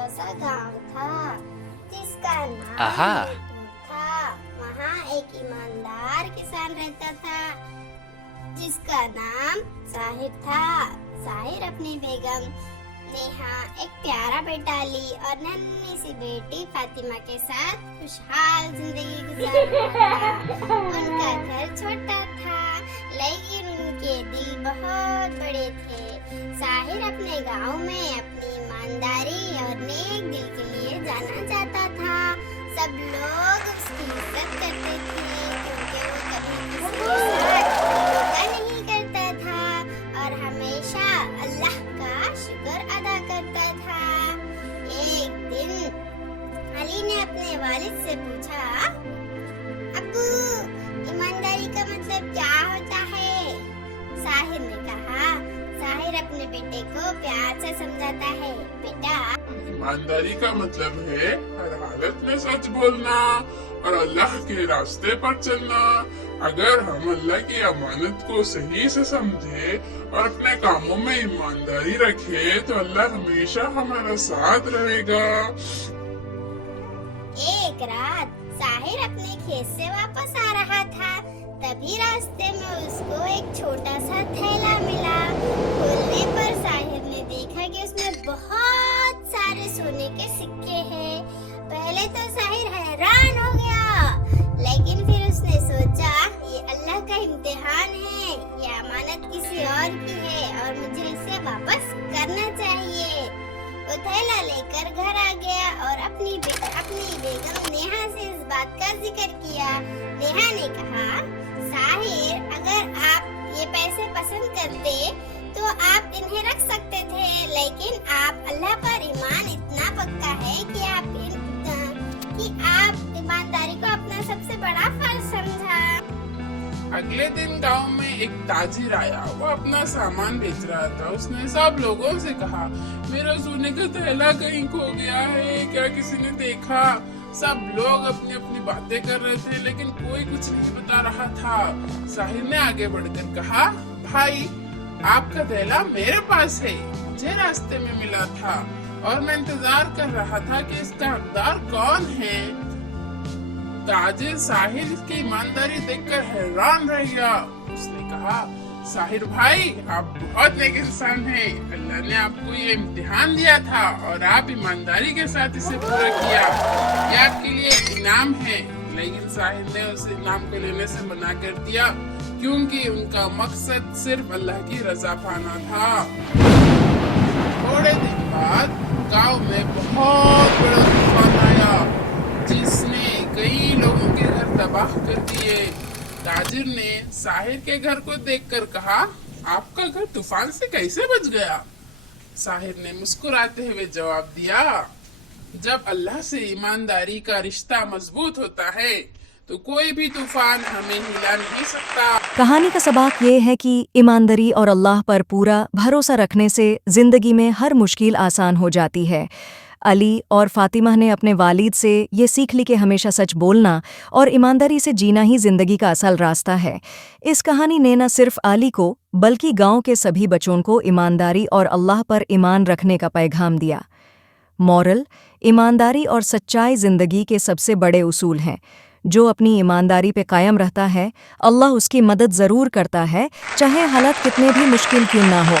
छोटा सा गांव था जिसका नाम आहा। मीरपुर था। वहाँ एक ईमानदार किसान रहता था जिसका नाम साहिर था। साहिर अपनी बेगम नेहा, एक प्यारा बेटा अली और नन्ही सी बेटी फातिमा के साथ खुशहाल जिंदगी गुजार रहा था। उनका घर छोटा था लेकिन उनके दिल बहुत बड़े थे। साहिर अपने गांव में अपनी ईमानदारी और नेक दिल के लिए जाना जाता था। सब लोग उसकी इज्जत करते थे क्योंकि वो कभी किसी के साथ धोखा नहीं करता था और हमेशा अल्लाह का शुक्र अदा करता था। एक दिन अली ने अपने वालिद से पूछा, अब्बू, ईमानदारी का मतलब क्या होता है? साहिर ने कहा। साहिर अपने बेटे को प्यार से समझाता है, बेटा, ईमानदारी का मतलब है हर हालत में सच बोलना और अल्लाह के रास्ते पर चलना। अगर हम अल्लाह की अमानत को सही से समझे और अपने कामों में ईमानदारी रखे तो अल्लाह हमेशा हमारा साथ रहेगा। एक रात साहिर अपने खेत से वापस आ रहा था। तभी रास्ते में उसको एक छोटा सा थैला मिला। खोलने पर साहिर ने देखा कि उसमें बहुत सारे सोने के सिक्के हैं। पहले तो साहिर हैरान हो गया, लेकिन फिर उसने सोचा, ये अल्लाह का इम्तिहान है, ये अमानत किसी और की है और मुझे इसे वापस करना चाहिए। वो थैला लेकर घर आ गया और अपनी बेगम नेहा से इस बात का जिक्र किया। नेहा ने कहा, साहिर, अगर आप ये पैसे पसंद करते तो आप इन्हें रख सकते थे, लेकिन आप अल्लाह पर ईमान इतना पक्का है कि आप ईमानदारी को अपना सबसे बड़ा फर्ज समझा। अगले दिन गांव में एक ताजिर आया। वो अपना सामान बेच रहा था। उसने सब लोगों से कहा, मेरा सोने का थैला कहीं खो गया है, क्या किसी ने देखा? सब लोग अपनी अपनी बातें कर रहे थे लेकिन कोई कुछ नहीं बता रहा था। साहिर ने आगे बढ़कर कहा, भाई, आपका थैला मेरे पास है, मुझे रास्ते में मिला था और मैं इंतजार कर रहा था कि इसका हकदार कौन है। ताजिर साहिर की ईमानदारी देखकर हैरान रह गया। उसने कहा, साहिर भाई, आप बहुत नेक इंसान हैं। अल्लाह ने आपको ये इम्तिहान दिया था और आप ईमानदारी के साथ इसे पूरा किया। ये आपके लिए एक इनाम है। लेकिन साहिर ने उस इनाम को लेने से मना कर दिया क्योंकि उनका मकसद सिर्फ अल्लाह की रजा पाना था। थोड़े दिन बाद गांव में बहुत बड़ा तूफान आया जिसने कई लोगों के घर तबाह कर दिए। ताजिर ने साहिर के घर को देखकर कहा, आपका घर तूफान से कैसे बच गया? साहिर ने मुस्कुराते हुए जवाब दिया, जब अल्लाह से ईमानदारी का रिश्ता मजबूत होता है तो कोई भी तूफान हमें हिला नहीं सकता। कहानी का सबक ये है कि ईमानदारी और अल्लाह पर पूरा भरोसा रखने से जिंदगी में हर मुश्किल आसान हो जाती है। अली और फातिमा ने अपने वालिद से ये सीख ली कि हमेशा सच बोलना और ईमानदारी से जीना ही जिंदगी का असल रास्ता है। इस कहानी ने न सिर्फ अली को बल्कि गांव के सभी बच्चों को ईमानदारी और अल्लाह पर ईमान रखने का पैगाम दिया। मॉरल: ईमानदारी और सच्चाई जिंदगी के सबसे बड़े उसूल हैं। जो अपनी ईमानदारी पे कायम रहता है, अल्लाह उसकी मदद ज़रूर करता है, चाहे हालात कितने भी मुश्किल क्यों ना हो।